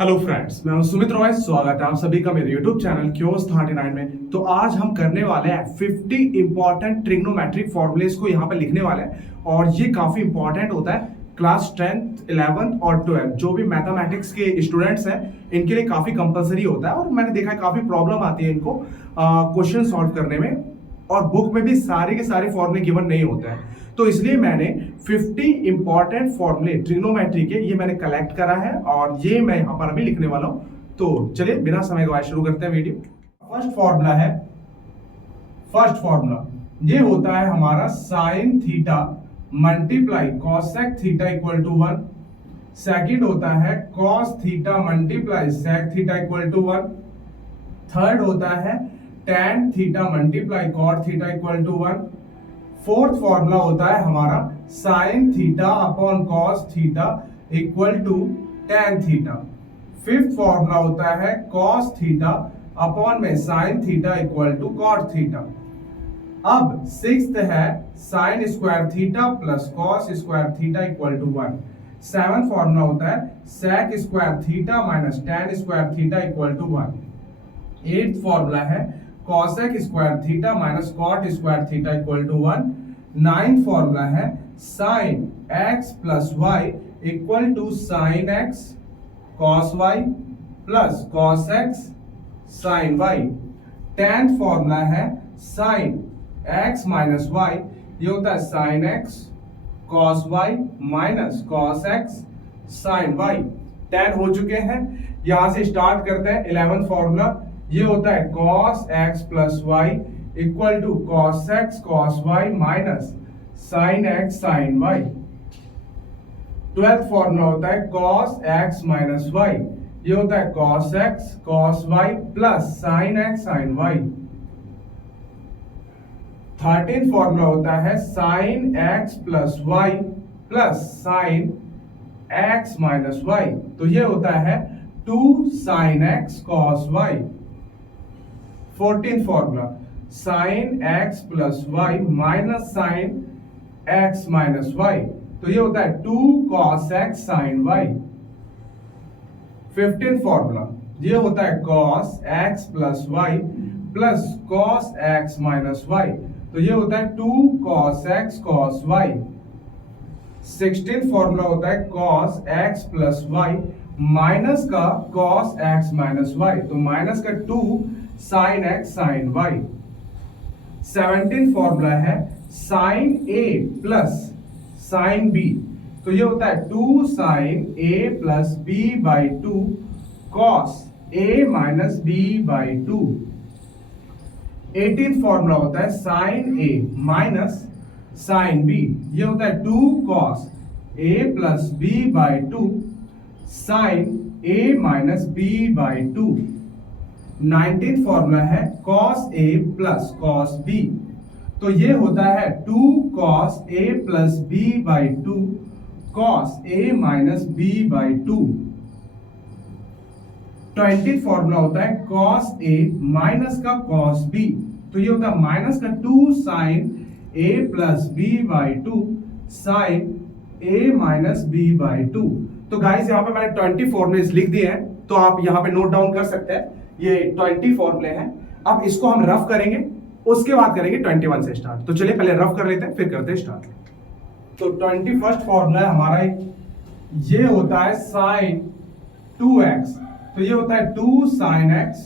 Hello friends, मैं हूं सुमित रॉय। स्वागत है आप सभी का मेरे यूट्यूब चैनल क्योस 39 में। तो आज हम करने वाले हैं 50 इंपॉर्टेंट ट्रिग्नोमेट्रिक फॉर्मूलेस को यहाँ पे लिखने वाले हैं और ये काफी इंपॉर्टेंट होता है क्लास 10th 11th और 12th जो भी मैथमेटिक्स के स्टूडेंट्स हैं इनके लिए काफी कंपलसरी होता है। और मैंने देखा है काफी प्रॉब्लम आती है इनको क्वेश्चन सॉल्व करने में, और बुक में भी सारे के सारे फॉर्मूले गिवन नहीं होते हैं। तो इसलिए मैंने 50 इंपॉर्टेंट फॉर्मूले ट्रिग्नोमेट्री के ये मैंने कलेक्ट करा है और ये मैं यहाँ पर अभी लिखने वाला हूँ। तो चलिए बिना समय गवाए शुरू करते हैं वीडियो। फर्स्ट फॉर्मूला ये होता है हमारा sine theta multiply cosec theta equal to 1। Second होता है cos theta multiply sec theta equal to 1। Third होता है tan theta multiply cot theta equal to 1। Fourth formula होता है हमारा sine theta upon cos theta equal to tan theta. Fifth formula होता है cos theta upon में sine theta equal to cot theta. अब sixth है sine square theta plus cos square theta equal to 1। Seventh formula होता है sec square theta minus tan square theta equal to 1। Eighth formula है cosec square theta minus cot square theta equal to 1। Ninth formula है sine x plus Y equal to sine x cos y plus cos x sine y। Tenth formula है sine x minus y, ये होता है sine x cos y minus cos x sine y। 10 हो चुके हैं, यहां से स्टार्ट करते हैं 11th फॉर्मूला। ये होता है cos x plus Y equal to cos x cos y minus sin x sin y। 12th formula होता है cos x माइनस y, ये होता है cos x cos y plus sin x sin y। 13th formula होता है sin x plus y plus sin x minus y, तो ये होता है 2 sin x cos y। 14th formula sine x plus Y minus sine x minus Y, तो ये होता है 2 cos x sine y। 15th formula ये होता है cos x plus Y plus cos x minus y, तो ये होता है 2 cos x cos y। 16th formula होता है cos x plus Y minus का cos x माइनस y, तो माइनस का 2 sin x sin y। 17th formula है sin a plus sin b, तो ये होता है 2 sin a plus b by 2 cos a minus b by 2। 18th formula होता है sin a minus sin b, ये होता है 2 cos a plus b by 2 sin a minus b by 2। 19th formula है cos a plus cos b, तो ये होता है 2 cos a plus b by 2 cos a minus b by 2। 20th formula होता है cos a माइनस का cos b, तो ये होता है माइनस का 2 sin a plus b by 2 sin a minus b by 2। तो गाइस यहाँ पे मैंने 20 फॉर्मूलेस लिख दिए हैं, तो आप यहाँ पे नोट डाउन कर सकते हैं। ये 20 फॉर्मूले हैं। अब इसको हम रफ करेंगे, उसके बाद करेंगे 21 से स्टार्ट। तो चलिए पहले रफ कर लेते हैं फिर करते हैं स्टार्ट। तो 21st फॉर्मूला है हमारा, ये होता है sin 2x, तो ये होता है 2 sin x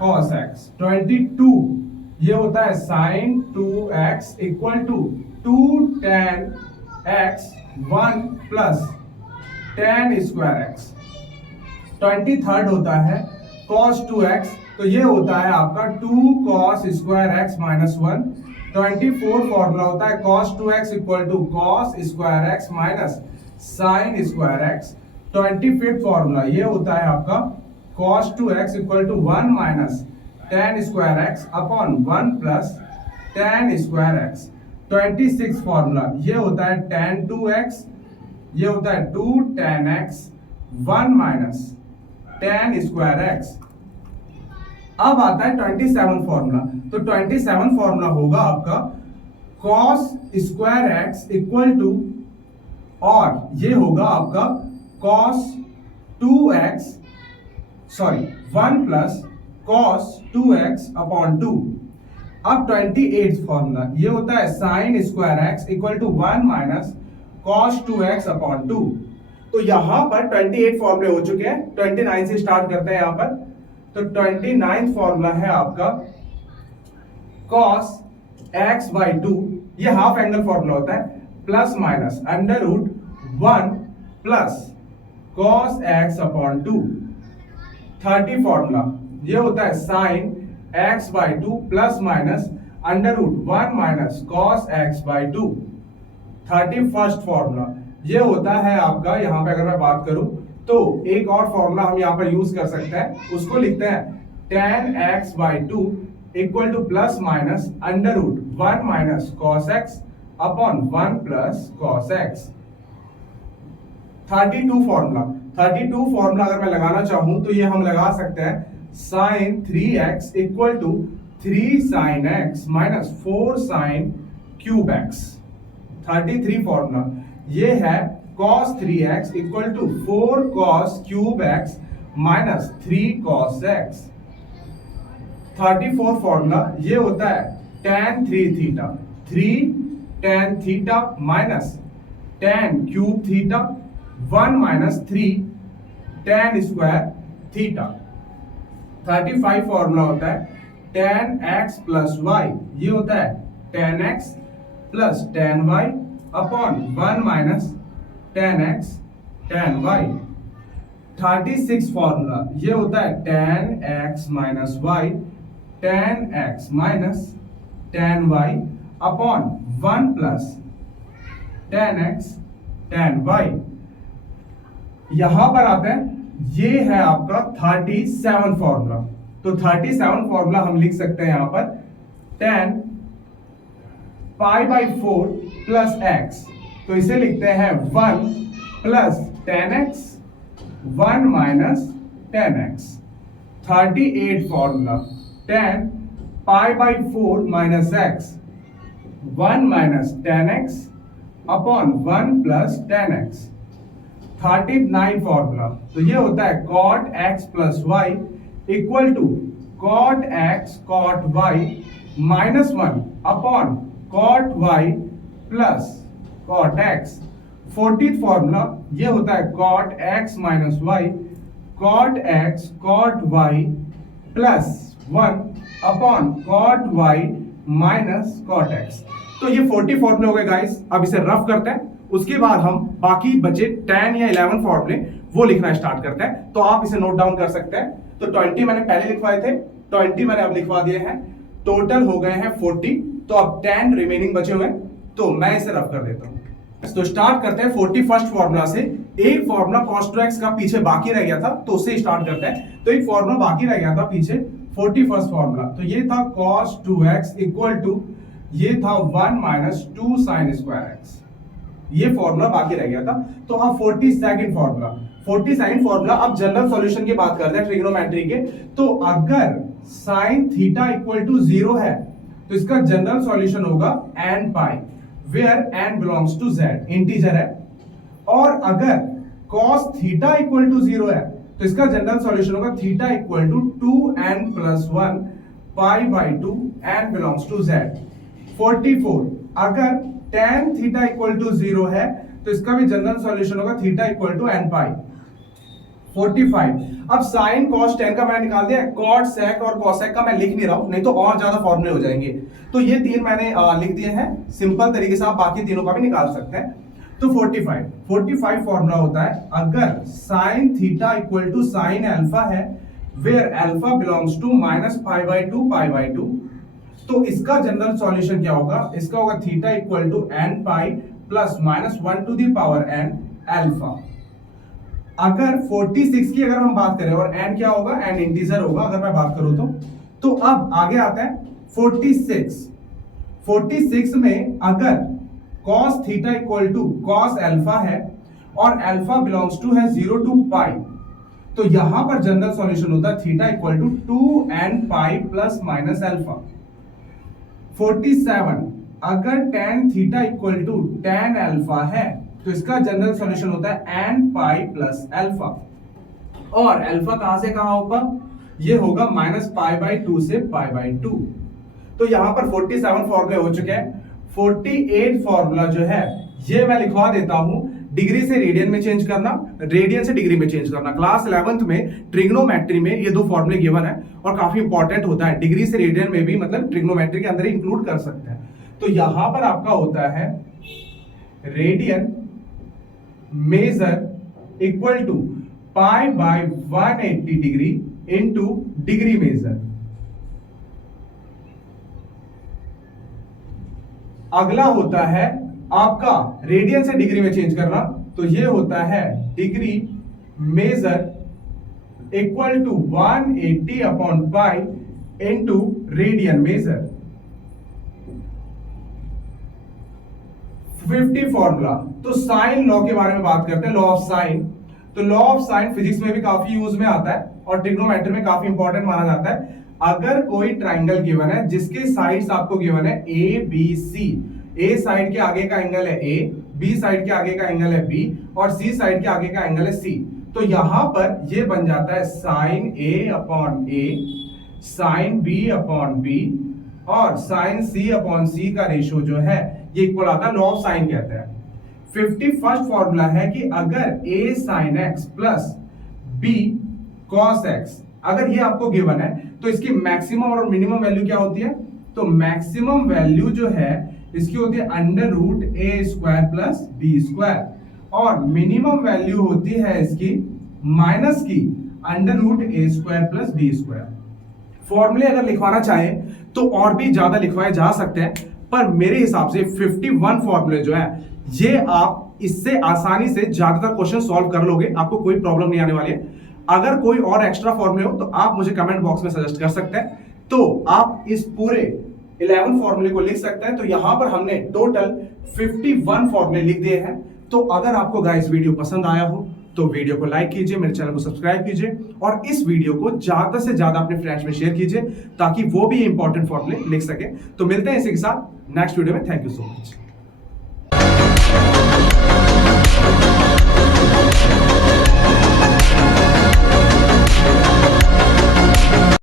cos x। 22 ये होता है sin 2x equal to 2 tan x 1 plus tan square x। 23rd होता है cos 2x, तो ये होता है आपका 2 cos square x minus 1। 24 formula होता है cos 2x equal to cos square x minus sin square x। 25th formula ये होता है आपका cos 2x equal to 1 minus tan square x upon 1 plus tan square x। 26th formula ये होता है tan 2x, ये होता है 2 tan x 1 minus tan square x। अब आता है 27 फॉर्मूला, तो 27 फॉर्मूला होगा आपका cos square x equal to, और ये होगा आपका cos 2x sorry 1 plus cos 2x upon 2। अब 28 फॉर्मूला ये होता है sine square X equal to 1 minus cos 2x upon 2। तो यहां पर 28 फॉर्मूले हो चुके हैं, 29 से स्टार्ट करते हैं यहां पर। तो 29 फॉर्मूला है आपका cos x बाई 2, ये हाफ एंगल फॉर्मूला होता है, plus minus under root 1 plus cos x upon 2। 30 formula ये होता है sine x by 2 plus minus under root 1 minus cos x by 2। 31st formula ये होता है आपका, यहां पे अगर मैं बात करूं तो एक और फॉर्मूला हम यहां पर यूज कर सकते हैं, उसको लिखते हैं tan x by 2 equal to plus minus under root 1 minus cos x upon 1 plus cos x। 32 formula अगर मैं लगाना चाहूं तो ये हम लगा सकते हैं sine 3x equal to 3 sine x minus 4 sine cube x। 33 formula ये है cos 3x equal to 4 cos cube x minus 3 cos x। 34 formula ये होता है tan 3 theta, 3 tan theta minus tan cube theta 1 minus 3 tan square theta. 35 formula होता है tan x plus y, ये होता है tan x plus tan y upon 1 minus tan x tan y। 36 formula ये होता है tan x minus y tan x minus tan y upon 1 plus tan x tan y। यहां पर आते हैं, ये है आपका 37 फॉर्मूला। तो 37 फॉर्मूला हम लिख सकते हैं यहां पर tan pi by 4 plus x, तो इसे लिखते हैं 1 plus tan x 1 minus tan x। 38 formula tan pi by 4 minus x 1 minus tan x upon 1 plus tan x। 39 formula तो ये होता है cot x plus y equal to cot x cot y minus 1 upon cot y plus cot x। 40th formula ये होता है cot x minus y cot x cot y plus 1 upon cot y minus cot x। तो ये 40 फॉर्मूले हो गए guys. अब इसे रफ करते हैं, उसके बाद हम बाकी बचे 10 या 11 फॉर्मूले वो लिखना स्टार्ट करते हैं। तो आप इसे नोट डाउन कर सकते हैं। तो 20 मैंने पहले लिखवाए थे, 20 मैंने अब लिखवा दिए हैं, टोटल हो गए हैं 40। तो अब 10 रिमेनिंग बचे हुए, तो मैं इसे रफ कर देता हूं। तो स्टार्ट करते हैं 41st फॉर्मूला से। एक फॉर्मूला cos 2x का पीछे बाकी रह गया था, तो उससे स्टार्ट करते हैं। तो एक फॉर्मूला बाकी रह गया था पीछे, 41st फॉर्मूला, तो ये था cos 2x इक्वल टू ये था 1 माइनस 2 साइन स्क्वायर एक्स। ये फॉर्मूला बाकी रह गया था। तो अब 42nd फॉर्मूला, अब जनरल सॉल्यूशन की बात करते हैं ट्रिग्नोमेट्री के। तो अगर साइन थीटा इक्वल टू 0 है तो इसका जनरल सॉल्यूशन होगा n pi, where n belongs to z, integer है। और अगर cos थीटा इक्वल टू 0 है तो इसका जनरल सॉल्यूशन होगा theta equal to 2n plus 1 pi by 2, n belongs to z। 44 अगर tan थीटा इक्वल टू 0 है तो इसका भी जनरल सॉल्यूशन होगा थीटा इक्वल टू n पाई। 45 अब साइन cos tan का मैंने निकाल दिया, cot sec और cosec का मैं लिख नहीं रहा हूं, नहीं तो और ज्यादा फॉर्मूले हो जाएंगे। तो ये तीन मैंने लिख दिए हैं, सिंपल तरीके से आप बाकी तीनों का भी निकाल सकते हैं। तो 45 फॉर्मूला होता है अगर sine theta equal to sine alpha है, where alpha belongs to minus pi by 2, तो इसका जनरल सॉल्यूशन क्या होगा, इसका होगा theta equal to n pi plus minus 1 to the power n alpha. अगर 46 की अगर हम बात करें और n क्या होगा, n इंटीजर होगा अगर मैं बात करूं तो अब आगे आता है 46 में अगर cos theta equal to cos alpha है और अल्फा बिलोंग्स टू है 0 टू पाई, तो यहां पर जनरल सॉल्यूशन होता है theta equal to 2n pi plus minus alpha. 47 अगर tan theta equal to tan alpha है तो इसका जनरल सॉल्यूशन होता है n पाई प्लस अल्फा। और अल्फा कहां से कहां होगा, ये होगा -π/2 से π/2। तो यहां पर 47 फॉर्मूले हो चुके हैं। 48 फॉर्मूला जो है ये मैं लिखवा देता हूं, डिग्री से रेडियन में चेंज करना, रेडियन से डिग्री में चेंज करना। क्लास 11th में ट्रिग्नोमेट्री में ये दो फॉर्मूले गिवन है और काफी इंपॉर्टेंट होता है। डिग्री से रेडियन में भी मतलब ट्रिग्नोमेट्री के अंदर ही इंक्लूड कर सकते हैं। तो यहां पर आपका होता है radian measure equal to π/180 degree into degree measure. अगला होता है आपका रेडियन से डिग्री में चेंज करना, तो ये होता है degree measure equal to 180/π into radian measure. 50 formula, तो साइन लॉ के बारे में बात करते हैं, लॉ ऑफ साइन। तो लॉ ऑफ साइन फिजिक्स में भी काफी यूज में आता है और ट्रिग्नोमेट्री में काफी इंपॉर्टेंट माना जाता है। अगर कोई ट्राइंगल गिवन है जिसके साइड्स आपको गिवन है A B C, A side के आगे का एंगल है ए, बी साइड के आगे का एंगल है बी और सी साइड के आगे का एंगल है सी, तो यहां पर ये बन जाता है साइन A/A, साइन B/B और साइन C/C का रेशो जो है ये इक्वल आता है, लॉ ऑफ साइन कहते हैं। 51st फॉर्मूला है कि अगर A sin x plus B cos x, अगर ये आपको गिवन है तो इसकी मैक्सिमम और मिनिमम वैल्यू क्या होती है, तो मैक्सिमम वैल्यू जो है इसकी होती है √A² प्लस B² और मिनिमम वैल्यू होती है इसकी माइनस की √A² प्लस B²। फॉर्मूले अगर लिखवाना चाहें तो और भी ज्यादा लिखवाए जा सकते हैं, पर मेरे हिसाब से 51 फॉर्मूले जो है ये आप इससे आसानी से ज्यादातर क्वेश्चन सॉल्व कर लोगे, आपको कोई प्रॉब्लम नहीं आने वाली है। अगर कोई और एक्स्ट्रा फॉर्मूले हो तो आप मुझे कमेंट बॉक्स में सजेस्ट कर सकते हैं, तो आप इस पूरे 11 फॉर्मूले को लिख सकते हैं। तो यहां पर हमने टोटल 51 फॉर्मूले लिख दिए हैं। तो अगर आपको गाइस वीडियो पसंद आया हो तो वीडियो को लाइक कीजिए, मेरे चैनल को सब्सक्राइब कीजिए और इस वीडियो को ज्यादा से ज्यादा अपने फ्रेंड्स में शेयर कीजिए ताकि वो भी इंपॉर्टेंट फॉर्मूले लिख सके। तो मिलते हैं इसी के साथ नेक्स्ट वीडियो में। Thank you so much.